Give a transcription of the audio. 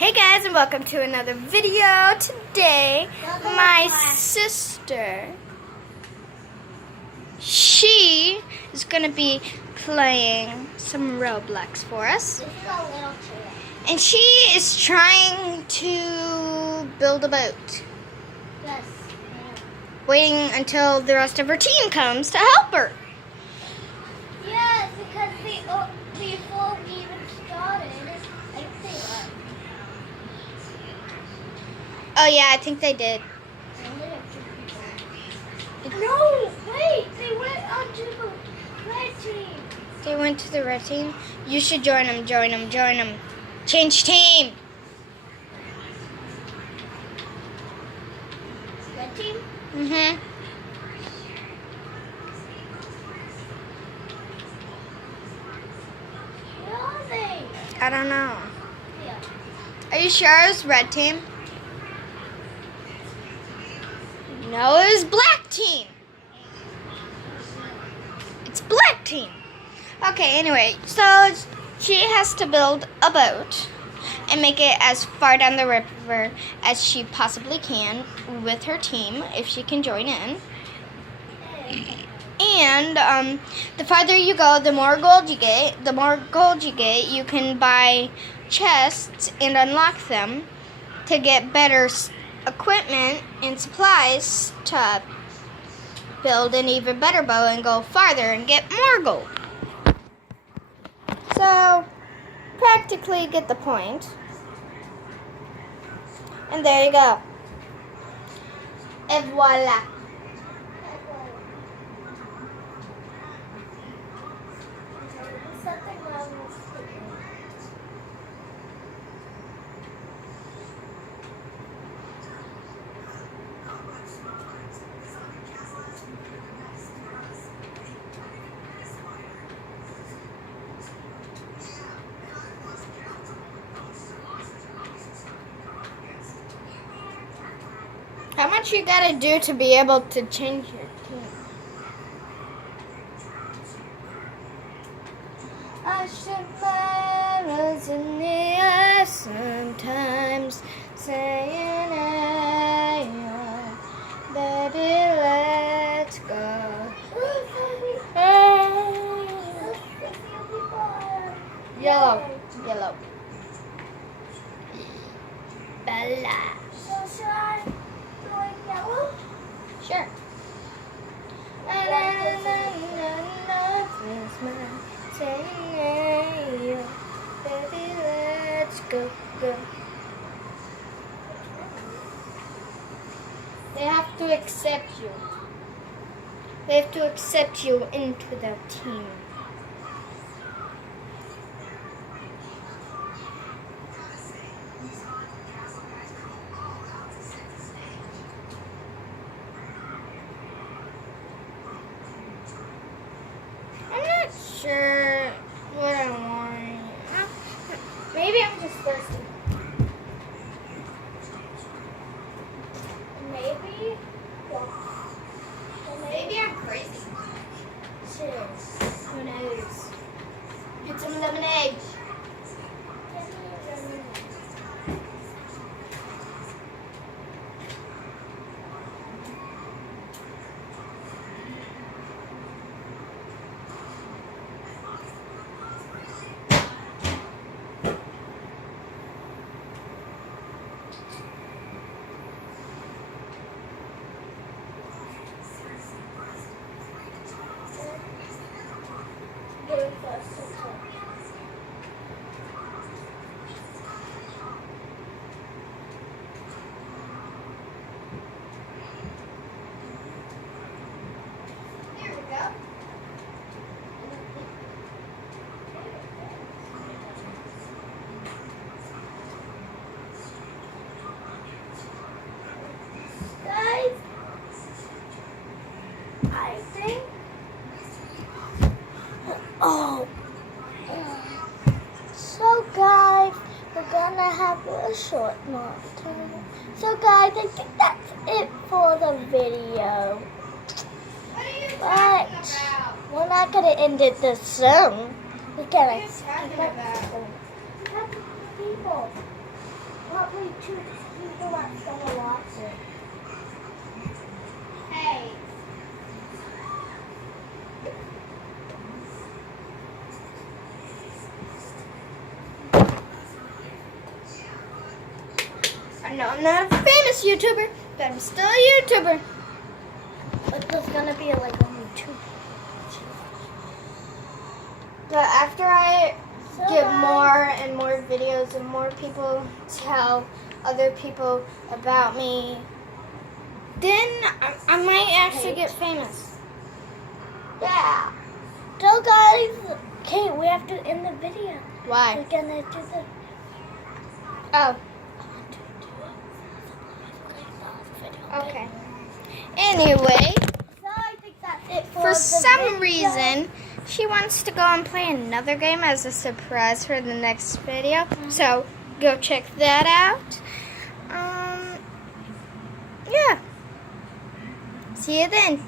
Hey guys, and welcome to another video. Today, my sister, she is going to be playing some Roblox for us. And she is trying to build a boat. Yes. Waiting until the rest of her team comes to help her. Yes, because before we even started, I think they left. Oh yeah, I think they did. No, wait, they went on to the red team. They went to the red team. You should join them, join them, join them. Change team. Red team? Mm-hmm. Where are they? I don't know. Yeah. Are you sure it was red team? No, it was black team. It's black team. Okay, anyway, so she has to build a boat and make it as far down the river as she possibly can with her team, if she can join in. And the farther you go, the more gold you get. The more gold you get, you can buy chests and unlock them to get better equipment and supplies to build an even better bow and go farther and get more gold. So, practically get the point. And there you go. Et voila. Something wrong with the How much you gotta do to be able to change your team? I should my arrows in the air sometimes, saying, hey, baby, let's go. Yellow. Yellow. Bella. So should I join yellow? Sure. Na na na na na, it's my say, baby, let's go, go. They have to accept you. They have to accept you into their team. I'm not sure what I want. Maybe I'm just thirsty. Maybe. Maybe I'm crazy. Cheers. Who knows? Get some lemonade. Here we go. Guys, I think. Oh. So, guys, we're gonna have a short time. So, guys, I think that's it for the video. What are you But talking about? we're not gonna end it this soon. We're What gonna are you talking about? people. probably 2 people that's gonna watch it. Hey. I know I'm not a famous YouTuber, but I'm still a YouTuber. But there's gonna be like only 2 people. But after I So get guys, more and more videos and more people tell other people about me, then I might actually get famous. Yeah. So guys, okay, we have to end the video. Why? We're gonna do the. Oh, okay. Anyway, So I think that's it for for the some video. reason, she wants to go and play another game as a surprise for the next video. So go check that out. Yeah. See you then.